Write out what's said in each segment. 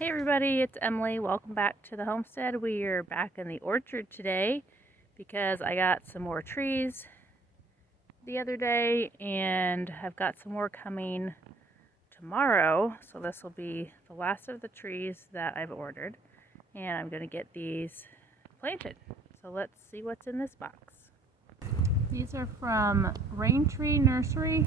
Hey everybody, it's Emily. Welcome back to the homestead. We are back in the orchard today because I got some more trees the other day and I've got some more coming tomorrow. So this will be the last of the trees that I've ordered and I'm going to get these planted. So let's see what's in this box. These are from Rain Tree Nursery.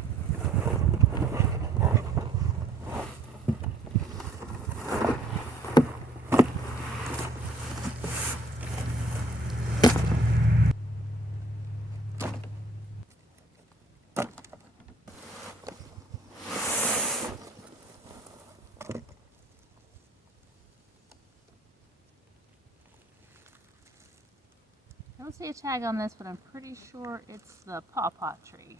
I don't see a tag on this, but I'm pretty sure it's the pawpaw tree.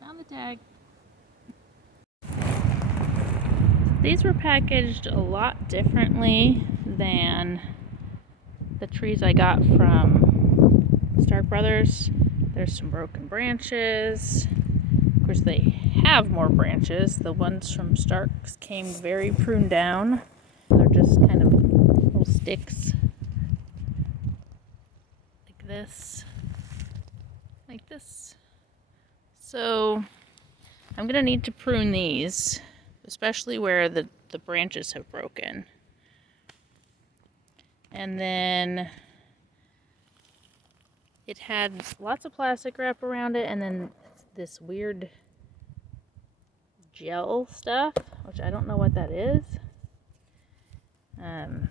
Found the tag. These were packaged a lot differently than the trees I got from Stark Brothers. There's some broken branches. Of course, they have more branches. The ones from Starks came very pruned down. They're just kind of little sticks like this. Like this. So I'm gonna need to prune these, especially where the branches have broken. And then it had lots of plastic wrap around it and then this weird gel stuff, which I don't know what that is. And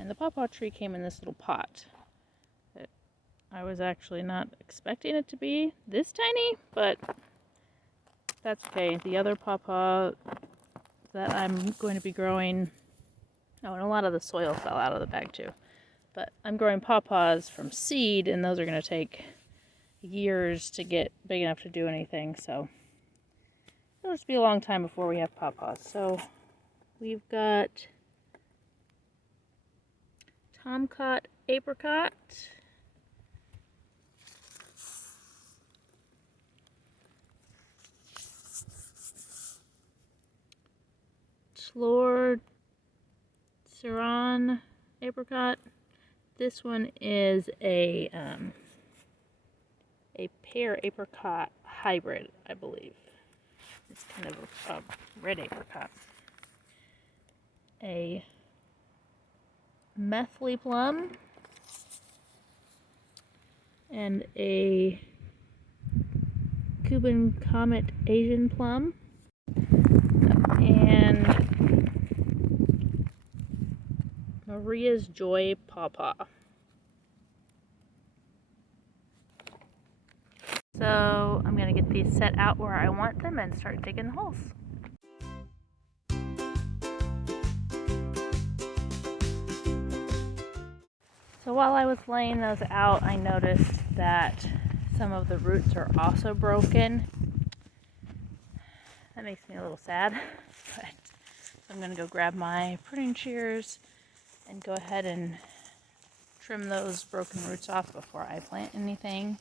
the pawpaw tree came in this little pot. I was actually not expecting it to be this tiny, but that's okay. The other pawpaw that I'm going to be growing, oh, and a lot of the soil fell out of the bag too. But I'm growing pawpaws from seed, and those are going to take years to get big enough to do anything. So it'll just be a long time before we have pawpaws. So we've got Tomcat apricot, Lord Ceylon apricot. This one is a pear apricot hybrid, I believe. It's kind of a red apricot. A Methley plum and a Cuban Comet Asian plum and Maria's Joy pawpaw. So I'm going to get these set out where I want them and start digging the holes. So while I was laying those out, I noticed that some of the roots are also broken. That makes me a little sad, but I'm going to go grab my pruning shears and go ahead and trim those broken roots off before I plant anything.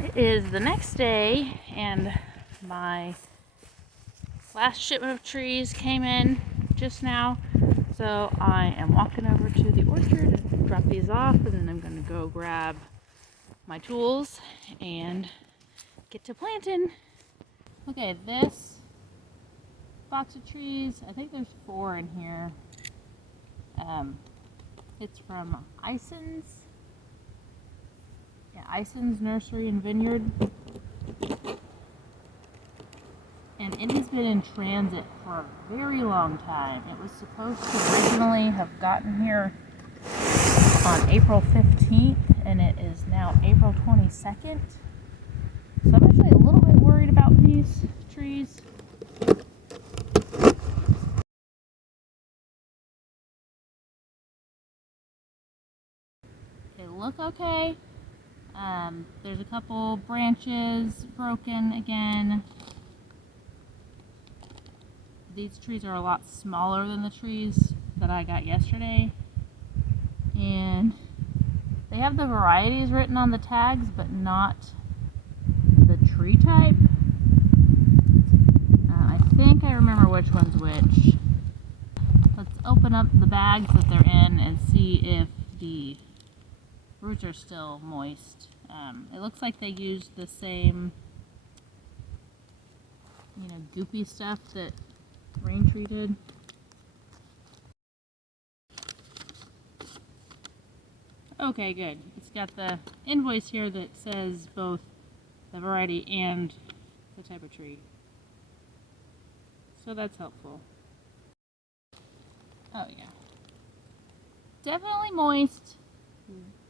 It is the next day, and my last shipment of trees came in just now. So I am walking over to the orchard to drop these off, and then I'm going to go grab my tools and get to planting. Okay, this box of trees, I think there's 4 in here. It's from Ison's. Yeah, Ison's Nursery and Vineyard. And it has been in transit for a very long time. It was supposed to originally have gotten here on April 15th, and it is now April 22nd. So I'm actually a little bit worried about these trees. They look okay. There's a couple branches broken again. These trees are a lot smaller than the trees that I got yesterday. And they have the varieties written on the tags, but not the tree type. I think I remember which one's which. Let's open up the bags that they're in and see if the roots are still moist. It looks like they used the same, goopy stuff that Rain Tree did. Okay, good. It's got the invoice here that says both the variety and the type of tree. So that's helpful. Oh yeah. Definitely moist.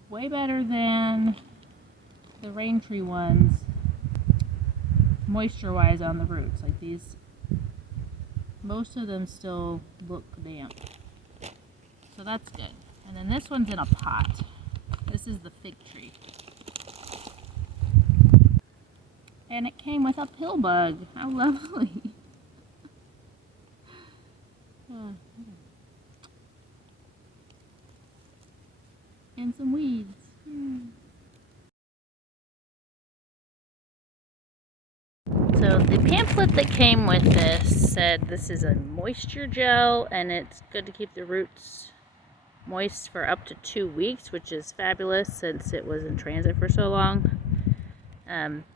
Way better than the Rain Tree ones, moisture-wise on the roots. Like these, most of them still look damp. So that's good. And then this one's in a pot. This is the fig tree. And it came with a pill bug. How lovely. And some weeds. So the pamphlet that came with this said this is a moisture gel, and it's good to keep the roots moist for up to 2 weeks, which is fabulous since it was in transit for so long.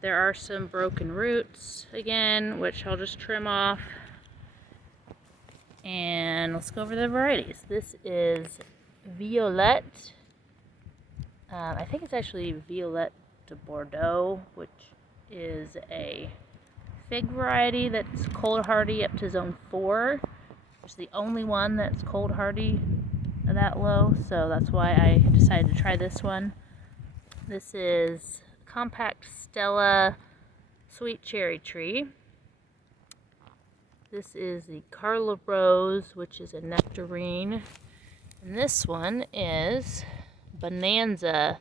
There are some broken roots again, which I'll just trim off. And let's go over the varieties. This is Violette. I think it's actually Violette de Bordeaux, which is a fig variety that's cold hardy up to zone 4. It's the only one that's cold hardy that low, so that's why I decided to try this one. This is Compact Stella Sweet Cherry Tree. This is the Carla Rose, which is a nectarine. And this one is Bonanza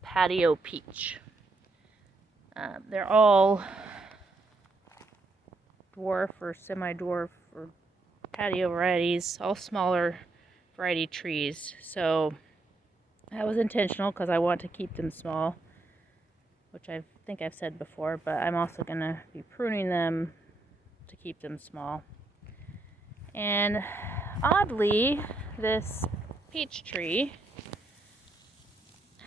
Patio Peach. They're all dwarf or semi-dwarf or patio varieties, all smaller variety trees. So that was intentional because I want to keep them small, which I think I've said before, but I'm also going to be pruning them to keep them small. And oddly, this peach tree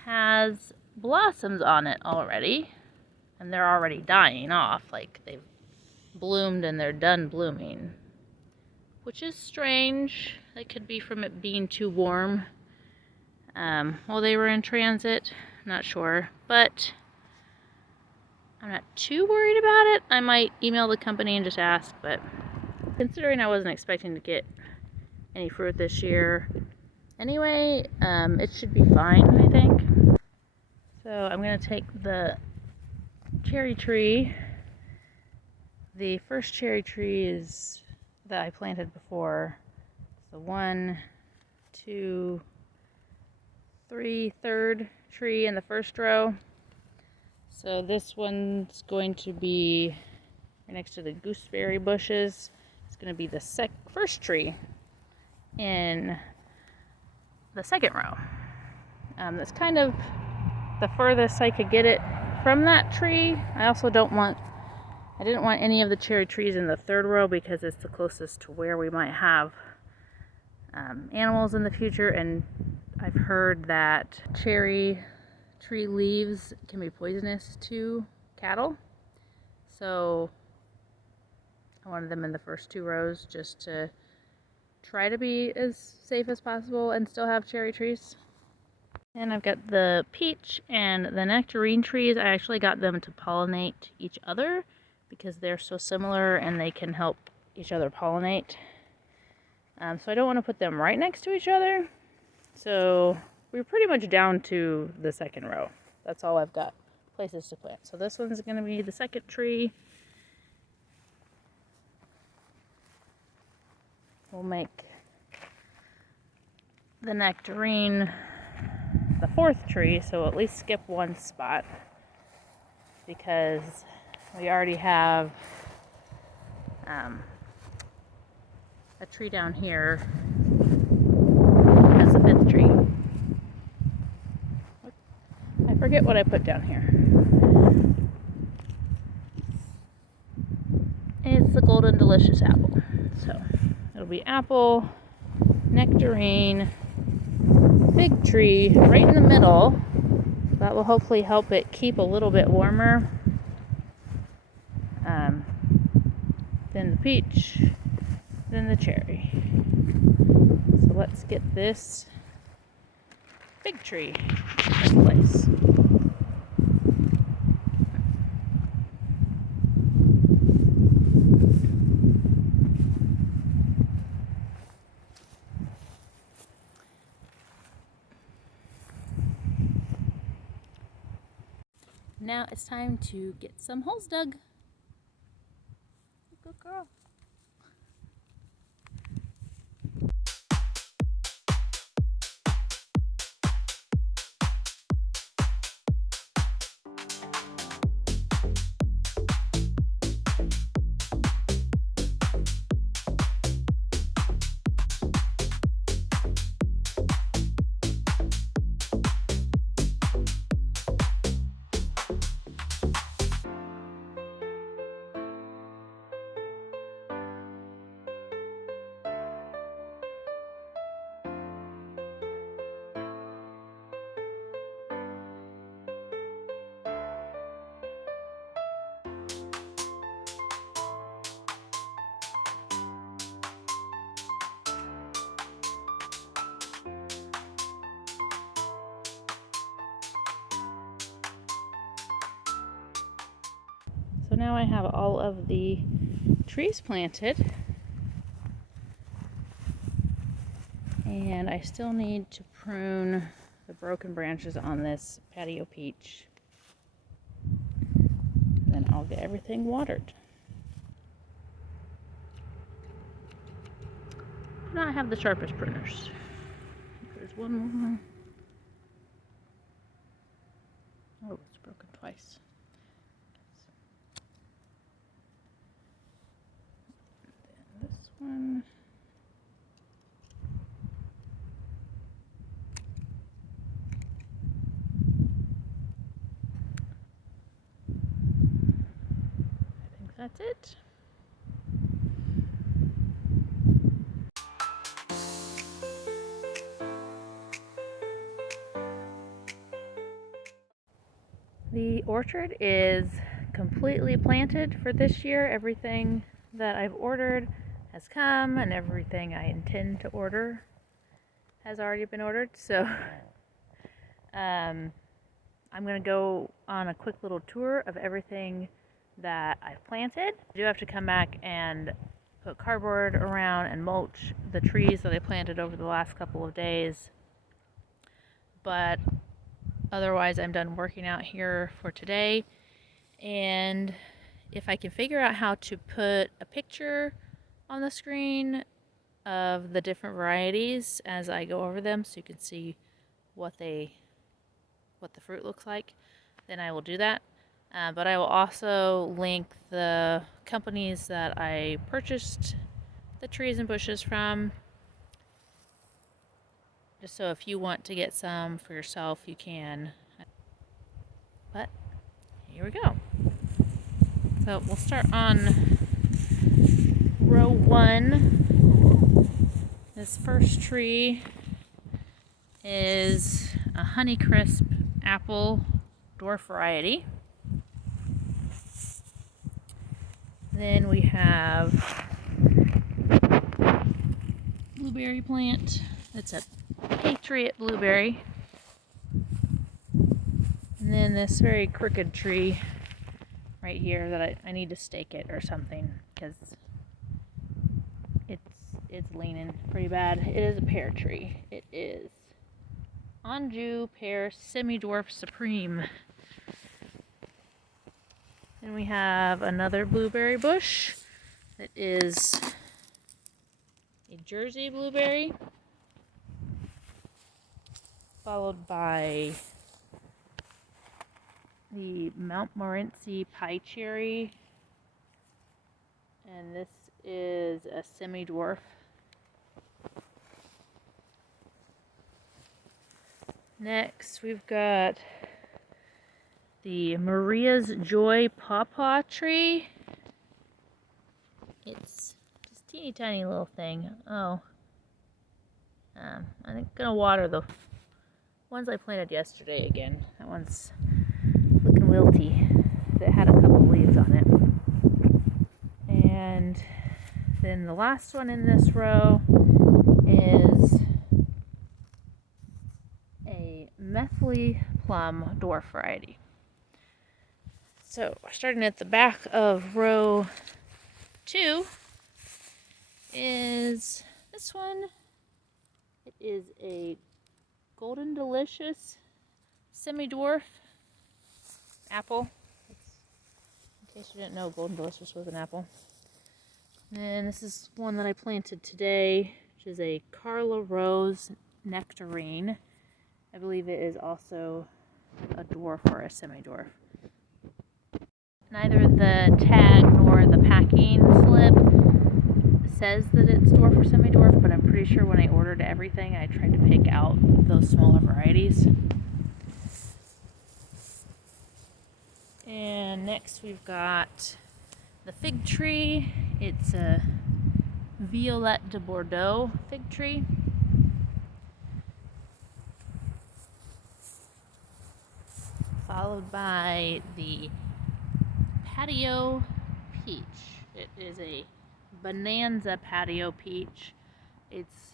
has blossoms on it already, and they're already dying off, like they've bloomed and they're done blooming, which is strange. That could be from it being too warm while they were in transit, not sure, but I'm not too worried about it. I might email the company and just ask, but considering I wasn't expecting to get any fruit this year anyway, it should be fine, I think. So I'm going to take the cherry tree. The first cherry tree is that I planted before. So 1, 2, 3, third tree in the first row. So this one's going to be right next to the gooseberry bushes. It's going to be the first tree in the second row. That's kind of the furthest I could get it from that tree. I didn't want any of the cherry trees in the third row because it's the closest to where we might have animals in the future, and I've heard that cherry tree leaves can be poisonous to cattle. So I wanted them in the first 2 rows just to try to be as safe as possible and still have cherry trees. And I've got the peach and the nectarine trees. I actually got them to pollinate each other because they're so similar and they can help each other pollinate. So I don't want to put them right next to each other. So we're pretty much down to the second row. That's all I've got places to plant. So this one's going to be the second tree. We'll make the nectarine the 4th tree, so we'll at least skip 1 spot because we already have a tree down here as the 5th tree. I forget what I put down here. It's the Golden Delicious apple. So it'll be apple, nectarine, fig tree right in the middle. That will hopefully help it keep a little bit warmer. Then the peach, then the cherry. So let's get this fig tree in place. Now it's time to get some holes dug. Good girl. So now I have all of the trees planted, and I still need to prune the broken branches on this patio peach. Then I'll get everything watered. Do not have the sharpest pruners. There's one more. Oh, it's broken twice. This one. I think that's it. The orchard is completely planted for this year. Everything that I've ordered has come, and everything I intend to order has already been ordered. So I'm going to go on a quick little tour of everything that I've planted. I do have to come back and put cardboard around and mulch the trees that I planted over the last couple of days. But otherwise, I'm done working out here for today. And if I can figure out how to put a picture on the screen of the different varieties as I go over them so you can see what the fruit looks like, then I will do that. But I will also link the companies that I purchased the trees and bushes from, just so if you want to get some for yourself, you can. But here we go. So we'll start on row 1. This first tree is a Honeycrisp apple dwarf variety. Then we have blueberry plant. It's a Patriot blueberry. And then this very crooked tree right here that I need to stake it or something because it's leaning pretty bad. It is a pear tree. It is Anjou Pear Semi-Dwarf Supreme. Then we have another blueberry bush that is a Jersey blueberry, followed by the Montmorency Pie Cherry, and this is a semi-dwarf. Next, we've got the Maria's Joy Pawpaw tree. It's this teeny tiny little thing. Oh, I think I'm gonna water the ones I planted yesterday again. That one's looking wilty. It had a couple leaves on it. And then the last one in this row is a Methley Plum dwarf variety. So starting at the back of row 2 is this one. It is a Golden Delicious semi-dwarf apple. In case you didn't know, Golden Delicious was an apple. And this is one that I planted today, which is a Carla Rose Nectarine. I believe it is also a dwarf or a semi-dwarf. Neither the tag nor the packing slip says that it's dwarf or semi-dwarf, but I'm pretty sure when I ordered everything, I tried to pick out those smaller varieties. And next we've got the fig tree. It's a Violette de Bordeaux fig tree. Followed by the Patio Peach. It is a Bonanza Patio Peach. It's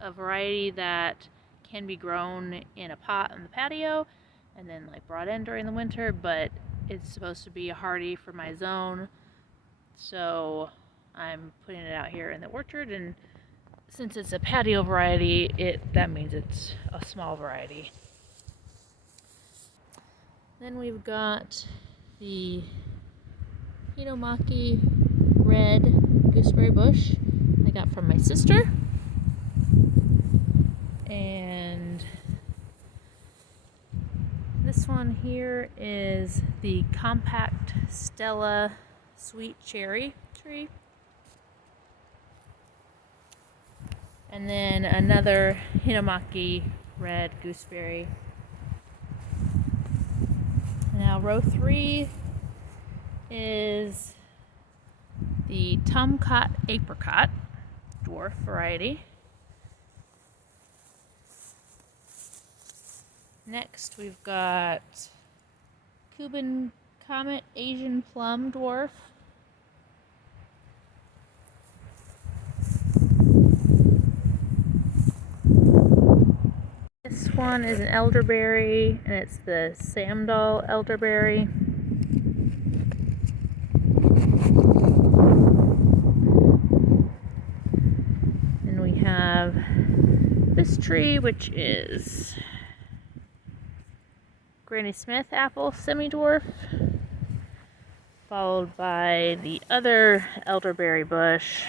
a variety that can be grown in a pot on the patio and then like brought in during the winter, but it's supposed to be hardy for my zone, so I'm putting it out here in the orchard, and since it's a patio variety, that means it's a small variety. Then we've got the Hinomaki red gooseberry bush I got from my sister. And this one here is the Compact Stella Sweet Cherry tree. And then another Hinomaki red gooseberry. Now row 3 is the Tomcat Apricot dwarf variety. Next we've got Cuban Comet Asian Plum dwarf. This one is an elderberry, and it's the Samdal elderberry. And we have this tree, which is Granny Smith apple semi-dwarf, followed by the other elderberry bush,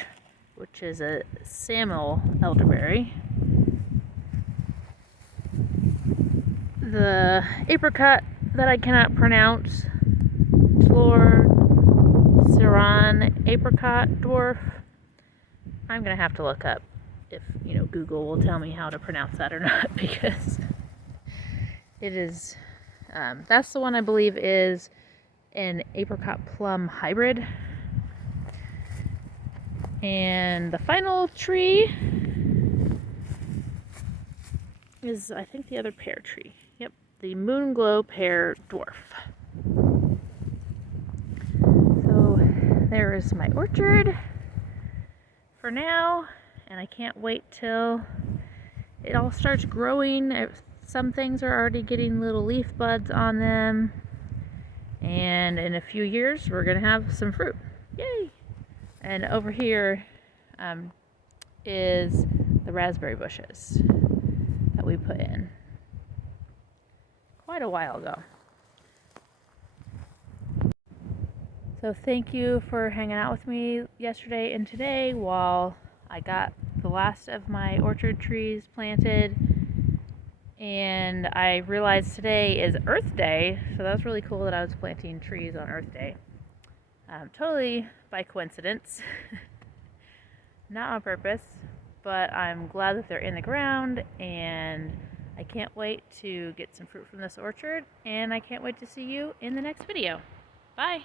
which is a Samuel elderberry. The apricot that I cannot pronounce, Flor Ceran apricot dwarf. I'm gonna have to look up if Google will tell me how to pronounce that or not, because it is that's the one I believe is an apricot plum hybrid. And the final tree is, I think, the other pear tree. Yep, the Moonglow Pear Dwarf. So there is my orchard for now, and I can't wait till it all starts growing. Some things are already getting little leaf buds on them, and in a few years we're gonna have some fruit. Yay! And over here is the raspberry bushes that we put in quite a while ago. So thank you for hanging out with me yesterday and today while I got the last of my orchard trees planted. And I realized today is Earth Day, so that was really cool that I was planting trees on Earth Day. Totally by coincidence, not on purpose, but I'm glad that they're in the ground, and I can't wait to get some fruit from this orchard, and I can't wait to see you in the next video. Bye!